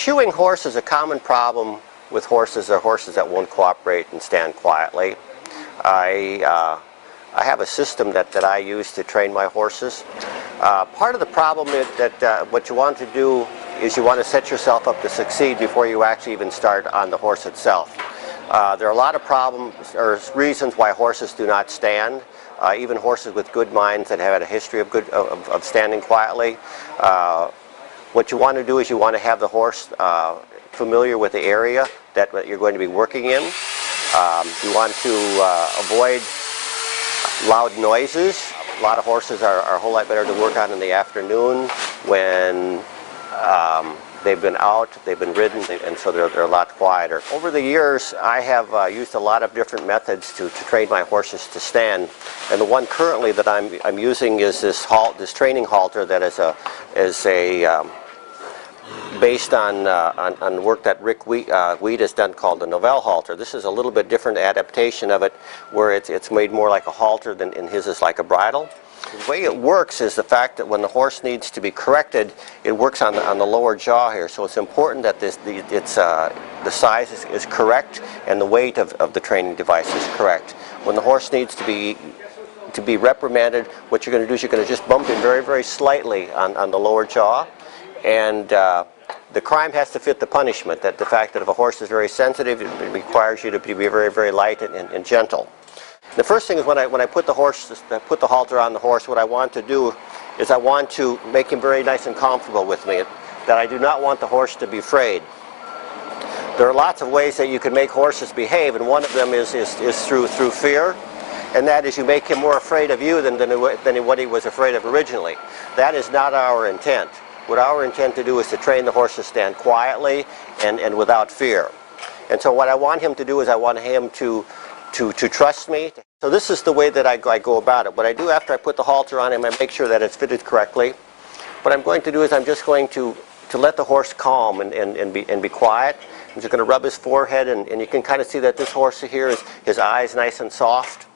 shoeing horses, a common problem with horses are horses that won't cooperate and stand quietly. I have a system that I use to train my horses. Part of the problem is that what you want to do is you want to set yourself up to succeed before you actually even start on the horse itself. There are a lot of problems or reasons why horses do not stand. Even horses with good minds that have had a history of standing quietly. What you want to do is you want to have the horse familiar with the area that you're going to be working in. You want to avoid loud noises. A lot of horses are a whole lot better to work on in the afternoon when they've been out, they've been ridden, and so they're a lot quieter. Over the years, I have used a lot of different methods to train my horses to stand, and the one currently that I'm using is this training halter that is based on work that Rick Wheat has done called the Novell halter. This is a little bit different adaptation of it, where it's made more like a halter than in his is like a bridle. The way it works is the fact that when the horse needs to be corrected, it works on the lower jaw here. So it's important that the size is correct and the weight of the training device is correct. When the horse needs to be reprimanded, what you're going to do is you're going to just bump him very, very slightly on the lower jaw. And the crime has to fit the punishment. That the fact that if a horse is very sensitive, it requires you to be very, very light and gentle. The first thing is when I put the halter on the horse, what I want to do is I want to make him very nice and comfortable with me. That I do not want the horse to be afraid. There are lots of ways that you can make horses behave, and one of them is through fear, and that is you make him more afraid of you than what he was afraid of originally. That is not our intent. What our intent to do is to train the horse to stand quietly and without fear. And so what I want him to do is I want him to trust me. So this is the way that I go about it. What I do after I put the halter on him, I make sure that it's fitted correctly. What I'm going to do is I'm just going to let the horse calm and be quiet. I'm just going to rub his forehead, and you can kind of see that this horse here is his eyes nice and soft.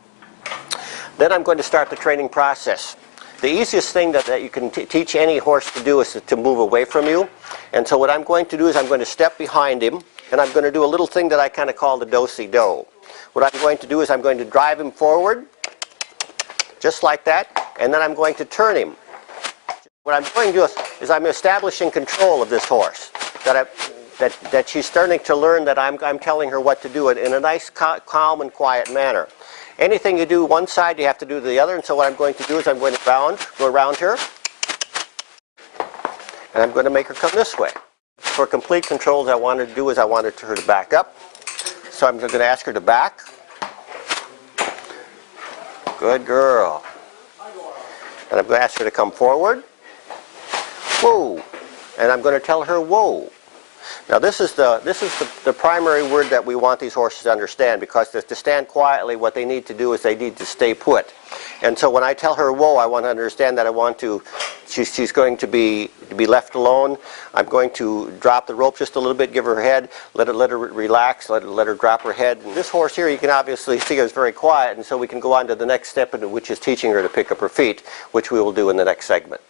Then I'm going to start the training process. The easiest thing that you can teach any horse to do is to move away from you. And so what I'm going to do is I'm going to step behind him, and I'm going to do a little thing that I kind of call the do-si-do. What I'm going to do is I'm going to drive him forward, just like that, and then I'm going to turn him. What I'm going to do is I'm establishing control of this horse, that she's starting to learn that I'm telling her what to do in a nice, calm and quiet manner. Anything you do one side, you have to do the other, and so what I'm going to do is I'm going to go around her, and I'm going to make her come this way. For complete controls, I wanted her to back up. So I'm going to ask her to back. Good girl. And I'm going to ask her to come forward. Whoa. And I'm going to tell her whoa. Now this is the primary word that we want these horses to understand, because to stand quietly, what they need to do is they need to stay put. And so when I tell her whoa, I want to understand that she's going to be left alone. I'm going to drop the rope just a little bit, give her head, let her relax, let her drop her head. And this horse here, you can obviously see, is very quiet, and so we can go on to the next step, which is teaching her to pick up her feet, which we will do in the next segment.